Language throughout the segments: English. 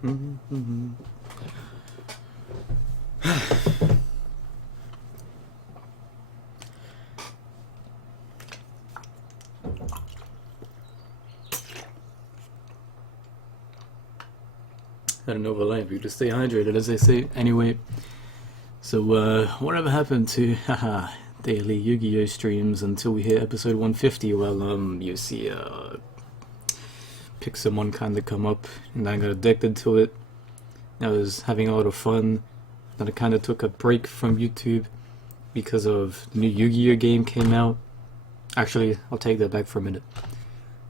I don't know if I you to stay hydrated, as they say. Anyway, so whatever happened to daily Yu-Gi-Oh streams until we hit episode 150? Well, you see Pixelmon kind of come up, and I got addicted to it. I was having a lot of fun. Then I kind of took a break from YouTube because of the new Yu-Gi-Oh game came out. Actually, I'll take that back for a minute.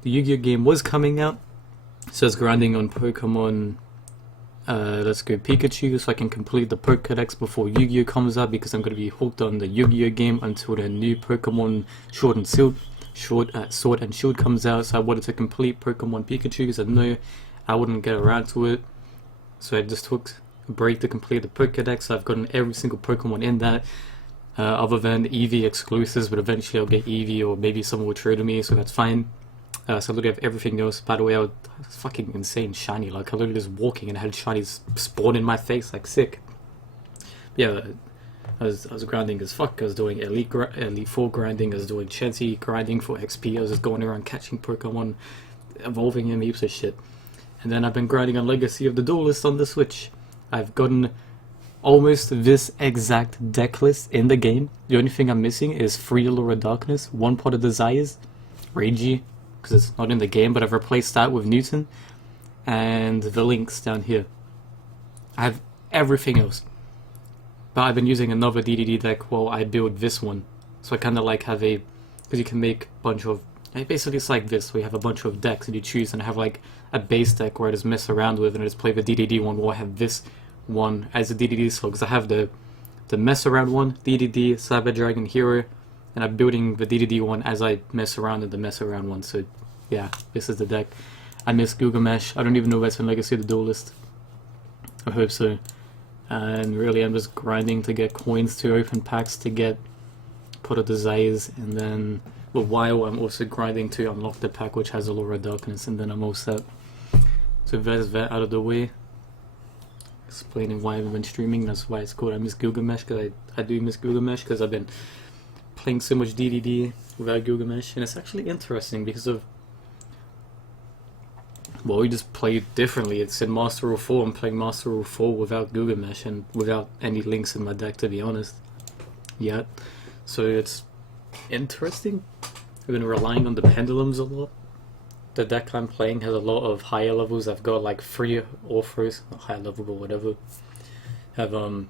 The Yu-Gi-Oh game was coming out, so I was grinding on Pokemon. Let's go Pikachu, so I can complete the Pokédex before Yu-Gi-Oh comes out, because I'm going to be hooked on the Yu-Gi-Oh game until the new Pokemon Sword and Shield comes out. So I wanted to complete Pokemon Pikachu because I know I wouldn't get around to it. So I just took a break to complete the Pokédex. So I've gotten every single Pokemon in that, other than Eevee exclusives, but eventually I'll get Eevee, or maybe someone will trade me, so that's fine. So I literally have everything else. By the way, I was fucking insane shiny. Like, I literally just walking and I had shinies spawn in my face, like sick. Yeah, I was grinding as fuck. I was doing Elite 4 grinding. I was doing Chansey grinding for XP. I was just going around catching Pokemon, evolving him, heaps of shit. And then I've been grinding on Legacy of the Duelist on the Switch. I've gotten almost this exact deck list in the game. The only thing I'm missing is Free Allure of Darkness, one Pot of Desires, Ragey, because it's not in the game, but I've replaced that with Newton, and the links down here. I have everything else, but I've been using another DDD deck while I build this one. So I kind of like have a, because you can make a bunch of, basically it's like this, where you have a bunch of decks and you choose, and I have like a base deck where I just mess around with and I just play the DDD one, while I have this one as a DDD slot, because I have the mess around one, DDD, Cyber Dragon Hero, and I'm building the DDD one as I mess around in the mess around one. So yeah, this is the deck. I miss Gilgamesh. I don't even know if that's in Legacy of the Duelist. I hope so. And really, I'm just grinding to get coins to open packs to get Pot of Desires, and then while I'm also grinding to unlock the pack which has Allure of Darkness, and then I'm all set. So there's that out of the way. Explaining why I haven't been streaming. That's why it's called I Miss Gilgamesh, because I do miss Gilgamesh, because I've been playing so much DDD without Gilgamesh, and it's actually interesting because of, well, we just play it differently. It's in Master Rule 4, I'm playing Master Rule 4 without Gilgamesh and without any links in my deck, to be honest, yet. So it's interesting. I've been relying on the pendulums a lot. The deck I'm playing has a lot of higher levels. I've got like 3 Orthros, not higher level but whatever. I have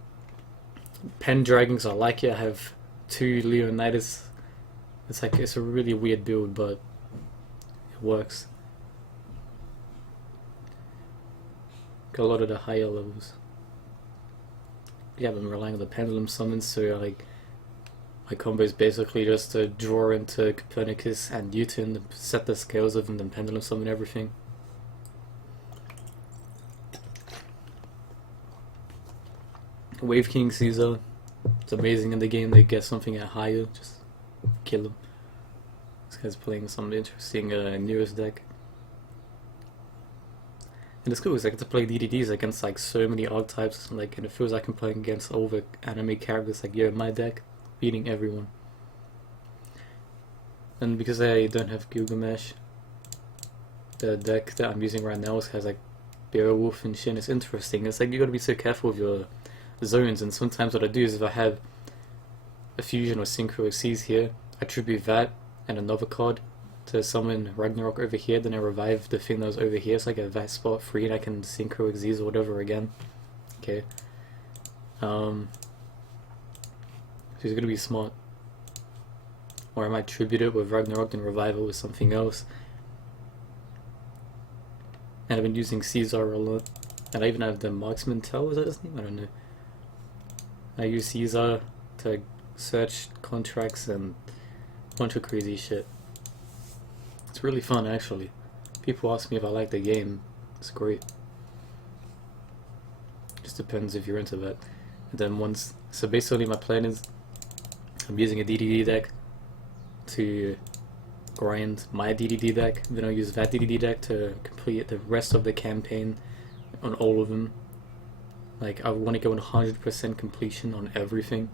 Pendragons, I like it. I have 2 Leonidas. It's like, it's a really weird build, but it works. Got a lot of the higher levels. Yeah, I've been relying on the pendulum summons, so like my combo is basically just to draw into Copernicus and Newton, set the scales of them, then pendulum summon everything. Wave King Caesar, it's amazing in the game. They get something at higher, just kill him. This guy's playing some interesting newest deck. And it's cool because I get to play DDDs against like so many archetypes, like, and it feels like I'm playing against all the anime characters, like, yeah, my deck, beating everyone. And because I don't have Gilgamesh, the deck that I'm using right now has like Beowulf and shit. It's interesting. It's like you gotta be so careful with your zones, and sometimes what I do is if I have a fusion or synchro Xyz here, I tribute that and another card to summon Ragnarok over here, then I revive the thing that was over here, so I get that spot free and I can synchro Xyz or whatever again. Okay. So he's gonna be smart. Or I might tribute it with Ragnarok and revive it with something else. And I've been using Caesar a lot. And I even have the Marksman Tell, is that his name? I don't know. I use Caesar to search contracts and a bunch of crazy shit. It's really fun, actually. People ask me if I like the game. It's great. Just depends if you're into that. And then once, so basically my plan is I'm using a DDD deck to grind my DDD deck, then I'll use that DDD deck to complete the rest of the campaign on all of them. Like, I want to go 100% completion on everything.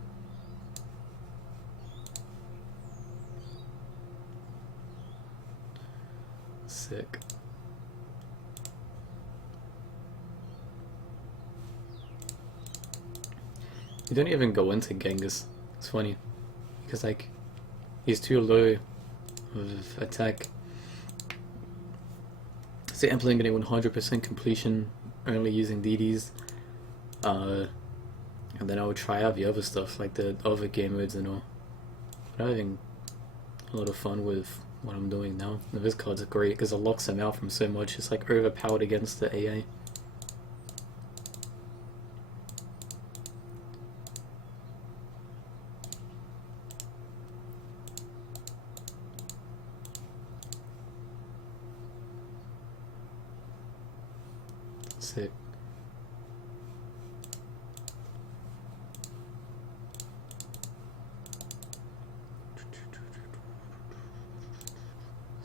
Sick. You don't even go into Genghis. It's funny. Because, like, he's too low of attack. So I'm playing getting 100% completion, only using DDs. And then I would try out the other stuff, like the other game modes and all. But I'm having a lot of fun with what I'm doing now. And this card's great because it locks him out from so much. It's like overpowered against the AA. Sick.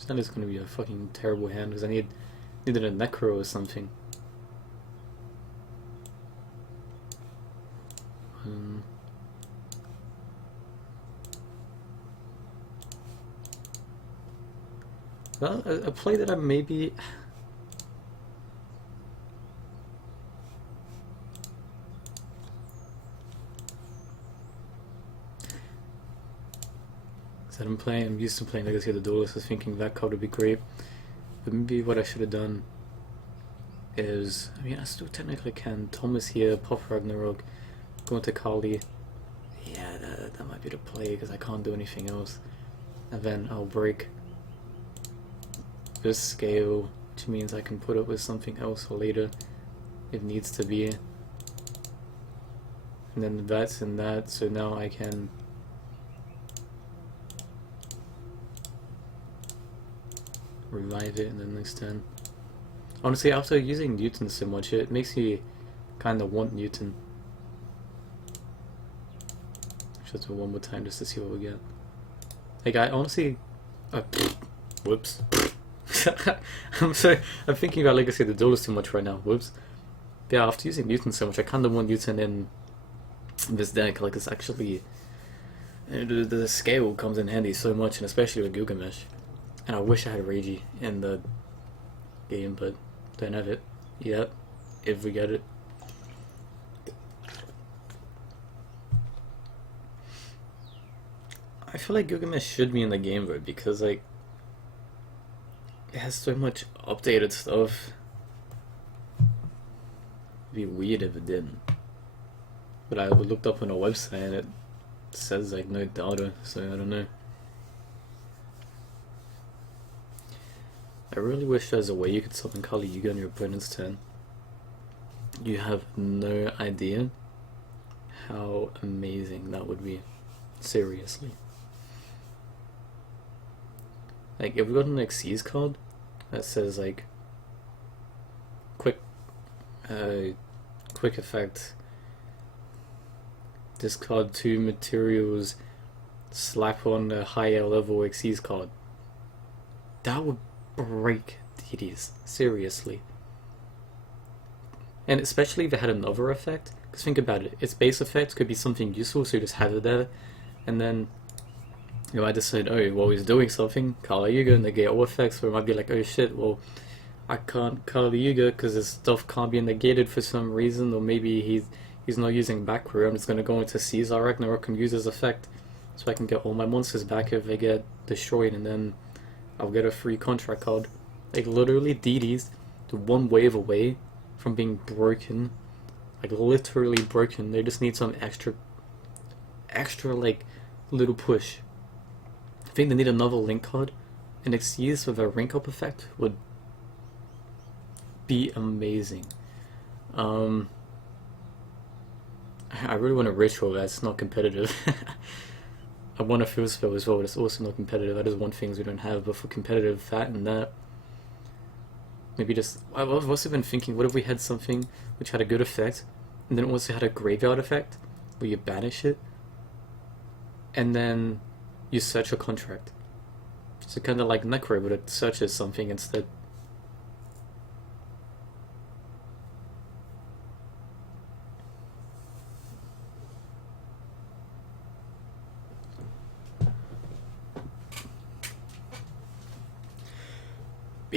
That is going to be a fucking terrible hand because I needed a necro or something. Well, a play that I maybe. I'm used to playing Legacy of the Duelist, I was thinking that card would be great. But maybe what I should have done is, I mean, I still technically can. Thomas here, Pop Ragnarok, go into Kali. Yeah, that might be the play because I can't do anything else. And then I'll break this scale, which means I can put up with something else later if needs to be. And then that's in that, so now I can revive it in the next turn. Honestly, after using Newton so much, it makes me kind of want Newton. Just do it one more time just to see what we get. Like, I honestly... whoops. I'm thinking about Legacy of the Duelist too much right now. Whoops. Yeah, after using Newton so much, I kind of want Newton in this deck. Like, it's actually... the scale comes in handy so much, and especially with Gilgamesh. And I wish I had Reiji in the game, but don't have it yet, if we get it. I feel like Gilgamesh should be in the game though, because like it has so much updated stuff. It'd be weird if it didn't. But I looked up on a website and it says like no data, so I don't know. I really wish there was a way you could summon Kali Yuga on your opponent's turn. You have no idea how amazing that would be. Seriously. Like, if we got an Xyz card that says, like, quick effect, discard 2 materials, slap on a higher level Xyz card, that would break DDs, seriously. And especially if it had another effect, because think about it, its base effect could be something useful, so you just have it there, and then you might decide, oh, well, he's doing something, Kali Yuga, and they get all effects, or it might be like, oh shit, well, I can't Kali Yuga because his stuff can't be negated for some reason, or maybe he's not using back row. I'm just gonna go into Caesar Ragnarok and use his effect, so I can get all my monsters back if they get destroyed, and then I'll get a free contract card. Like, literally, DDs, the one wave away from being broken. Like, literally broken. They just need some extra, like, little push. I think they need another link card. And Xyz with a rank up effect would be amazing. I really want a ritual that's not competitive. I want a field spell as well, but it's also not competitive. That is one thing we don't have, but for competitive, that and that. Maybe just... I've also been thinking, what if we had something which had a good effect, and then also had a graveyard effect, where you banish it, and then you search a contract. So kind of like Necro, but it searches something instead.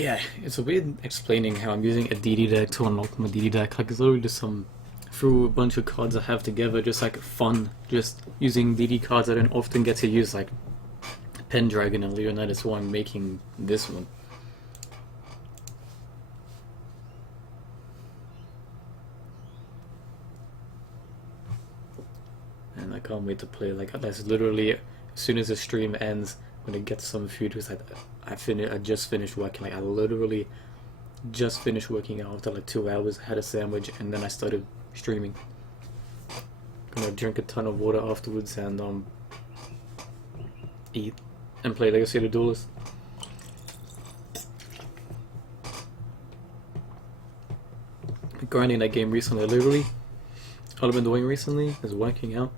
Yeah, it's a weird explaining how I'm using a DD deck to unlock my DD deck. Like, it's literally just through a bunch of cards I have together, just like fun. Just using DD cards I don't often get to use, like Pendragon and Leonidas, why I'm making this one. And I can't wait to play. Like, that's literally, as soon as the stream ends, when I get some food, it's like I just finished working. Like, I literally just finished working out after like 2 hours. I had a sandwich and then I started streaming. I'm gonna drink a ton of water afterwards and eat and play Legacy of the Duelist. Grinding that game recently. Literally, all I've been doing recently is working out,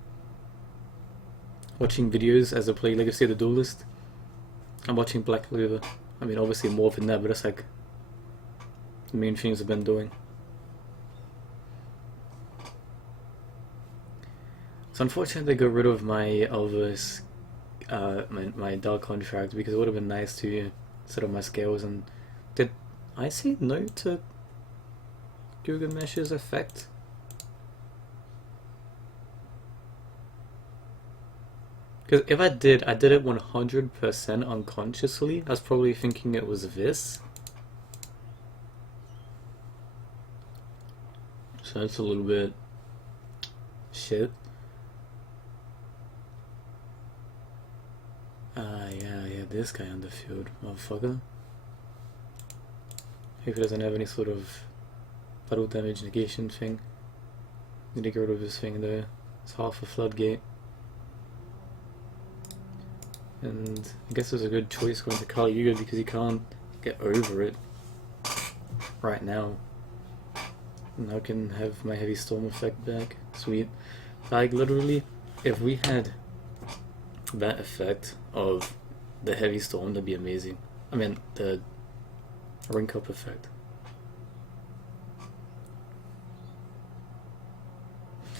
watching videos as I play Legacy of the Duelist. I'm watching Black Clover. I mean, obviously more than that, but that's like the main things I've been doing. It's unfortunate they got rid of my Elvis, my Dark contract, because it would have been nice to set up my scales. And did I say no to Gilgamesh's effect? Because if I did it 100% unconsciously. I was probably thinking it was this. So that's a little bit shit. Yeah, this guy on the field, motherfucker. If he doesn't have any sort of battle damage negation thing. Need to get rid of this thing there. It's half a floodgate. And I guess it was a good choice going to Kali Yuga because he can't get over it right now. And I can have my heavy storm effect back. Sweet. Like, literally, if we had that effect of the heavy storm, that'd be amazing. I mean, the ring cup effect.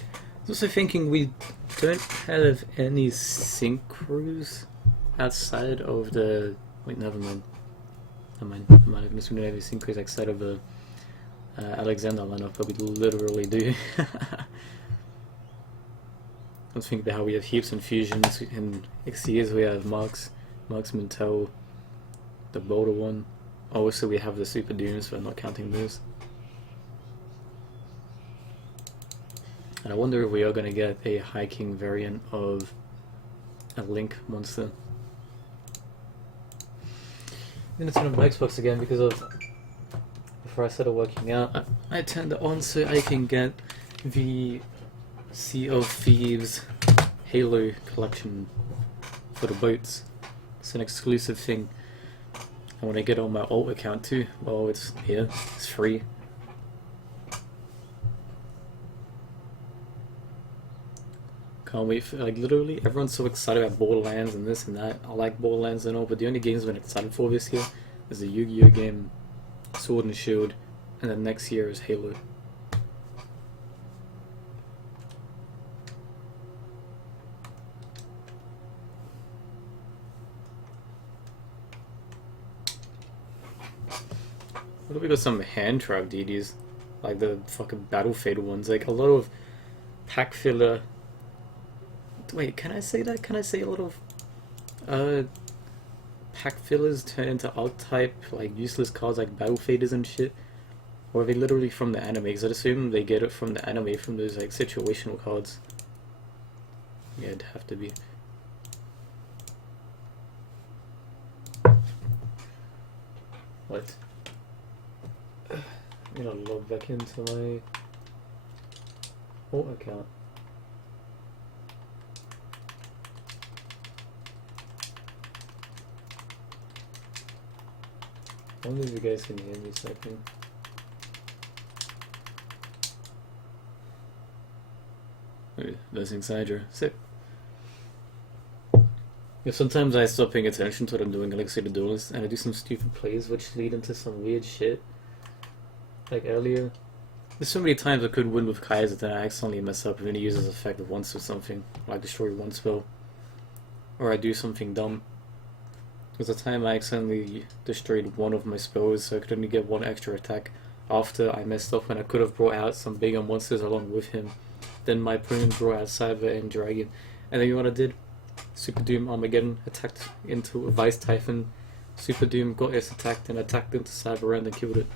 I was also thinking we don't have any synchros outside of the... Wait, never mind. I'm gonna assume we don't have any synchros outside of the Alexander lineup, but we literally do. I was thinking about how we have heaps and fusions. In Xyz we have Marksman Tell, the Boulder one. Also we have the Super Dooms, but I'm not counting those. And I wonder if we are going to get a High King variant of a Link monster. I'm going to turn on my Xbox again because of... Before I started working out, I turned it on so I can get the Sea of Thieves Halo collection for the boats. It's an exclusive thing. And when I get on my alt account too, well, it's here, it's free. Can't wait for, like, literally everyone's so excited about Borderlands and this and that. I like Borderlands and all, but the only games I've been excited for this year is the Yu-Gi-Oh game, Sword and Shield, and then next year is Halo. What if we got some hand trap DDs, like the fucking Battle Fatal ones, like a lot of pack filler. Wait, can I say that? Can I say a lot of pack fillers turn into archetype, like useless cards like Battle Faders and shit? Or are they literally from the anime? Because I'd assume they get it from the anime, from those like situational cards. Yeah, it'd have to be. What? I'm gonna log back into my alt account. I wonder if you guys can hear me a second. Wait, that's inside your sick. Yeah, sometimes I stop paying attention to what I'm doing, like say the Duelist, and I do some stupid plays which lead into some weird shit. Like earlier. There's so many times I could win with Kaiser that I accidentally mess up and then he uses effect once or something, like destroy one spell. Or I do something dumb. was a time I accidentally destroyed one of my spells, so I could only get one extra attack after I messed up when I could have brought out some bigger monsters along with him. Then my opponent brought out Cyber and Dragon. And then you know what I did? Super Doom Armageddon attacked into a Vice Typhon. Super Doom got S attacked and attacked into Cyber and killed it.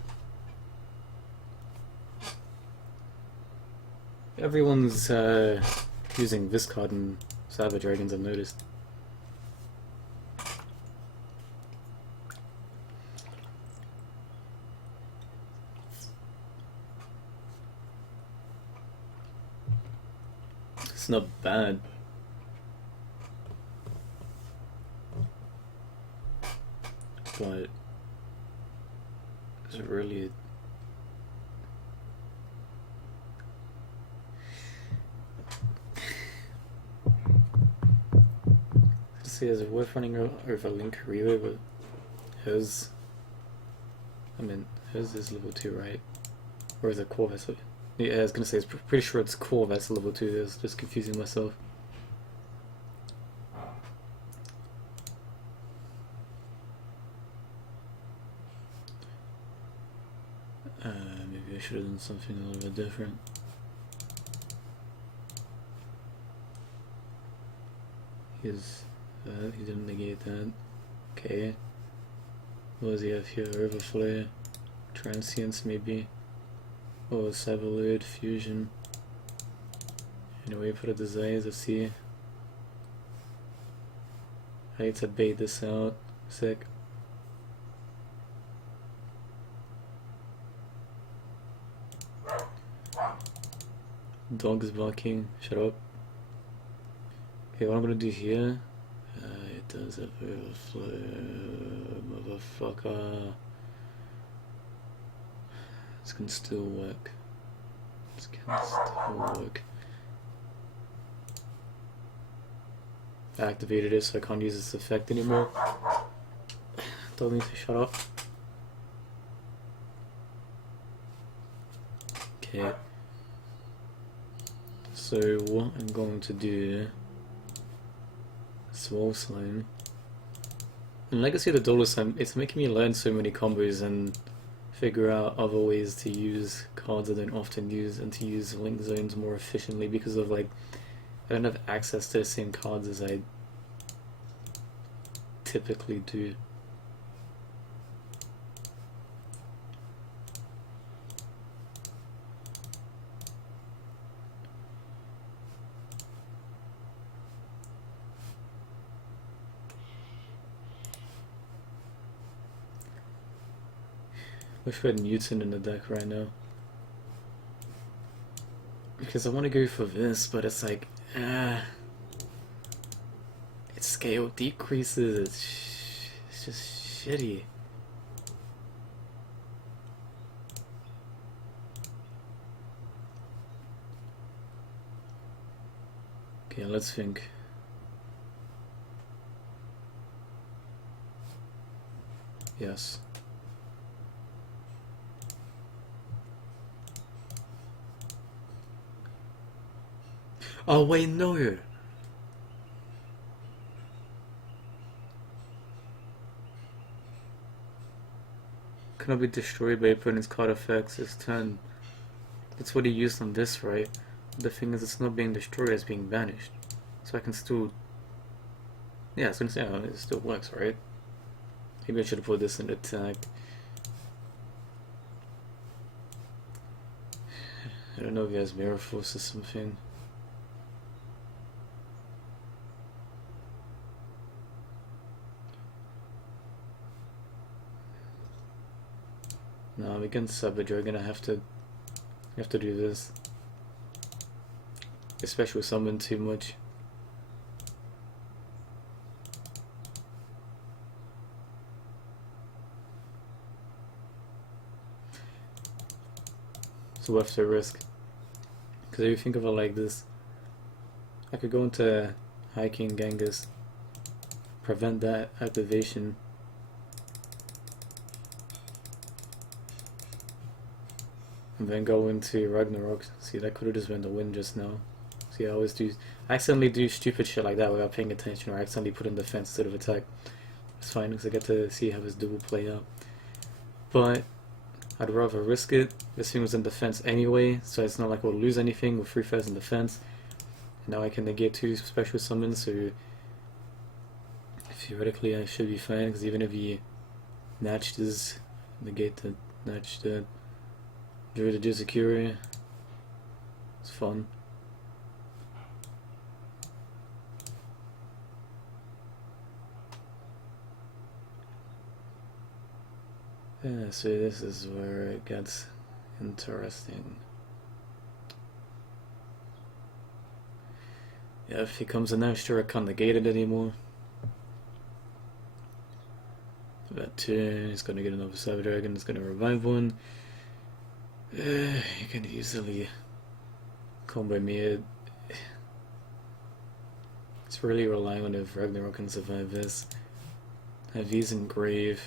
Everyone's using this card in Cyber Dragons, I've noticed. It's not bad. But is it really see, is it worth running over Link Relay, but hers is level 2, right? Or is it core vessel? Yeah, I was gonna say, it's pretty sure it's core vessel level 2, I was just confusing myself. Maybe I should have done something a little bit different. He didn't negate that. Okay. What does he have here? Overflow, Transience maybe. Oh, Cyberload, Fusion. Anyway, put a desire to see. I need to bait this out. Sick. Dog is barking. Shut up. Okay, what I'm gonna do here. It does have overflow, motherfucker. This can still work. This can still work. I activated it, so I can't use this effect anymore. Told me to shut up. Okay. So what I'm going to do, Swole Slime. In Legacy of the Duelist, it's making me learn so many combos and figure out other ways to use cards I don't often use and to use link zones more efficiently because of I don't have access to the same cards as I typically do. Wish we had Newton in the deck right now. Because I want to go for this, but it's its scale decreases. It's just shitty. Okay, let's think. Yes. Oh wait, no! Cannot be destroyed by opponent's card effects this turn. That's what he used on this, right? The thing is, it's not being destroyed, it's being banished. So I can still... Yeah, I was gonna say, it still works, right? Maybe I should have put this in attack. I don't know if he has Mirror Force or something. No, against Cyber, you're gonna have to do this. Especially with summon too much. It's worth the risk. Because if you think of it like this, I could go into Hiking Genghis, prevent that activation. And then go into Ragnarok. See, that could have just been the win just now. See, I accidentally do stupid shit like that without paying attention, or I accidentally put in defense instead of attack. It's fine because I get to see how his duel play out. But I'd rather risk it. This thing was in defense anyway, so it's not like we'll lose anything with 3 fairs in defense. And now I can negate 2 special summons, so theoretically I should be fine, because even if he natched his natched the Druid of Jizakuri, it's fun. Yeah, so this is where it gets interesting. Yeah, if he comes in now, sure, I can't negate it anymore. That 2, he's gonna get another Cyber Dragon, he's gonna revive one. You can easily combo me it. It's really relying on if Ragnarok can survive this. Have these in grave.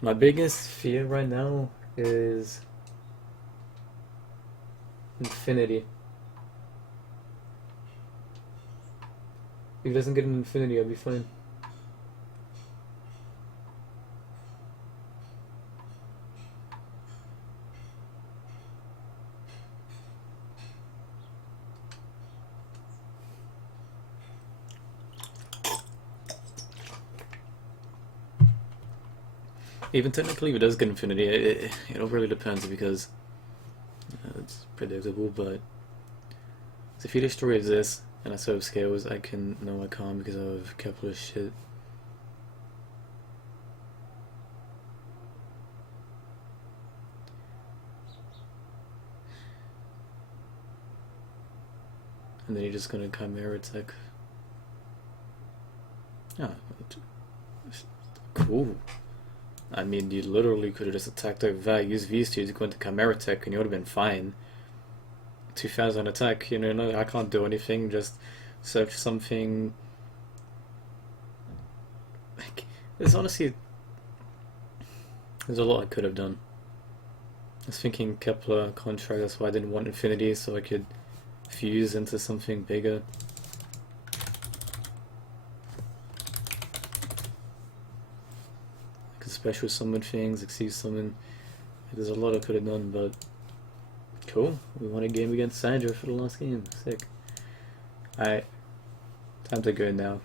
My biggest fear right now is Infinity. If he doesn't get an Infinity, I'll be fine. Even technically, if it does get Infinity, it all really depends, because it's predictable, but if he destroys this and I still have scales, I can, no I can't because of Kepler's shit. And then you're just gonna Chimera attack. Ah, cool. I mean, you literally could have just attacked over that, used these two to go into Chimera Tech, and you would have been fine. 2000 attack, you know, no, I can't do anything, just search something. Like, there's honestly, there's a lot I could have done. I was thinking Kepler contract, that's why I didn't want Infinity, so I could fuse into something bigger. Special summon things, exceed summon. There's a lot I could have done, but cool. We won a game against Sandra for the last game. Sick. Alright, time to go now.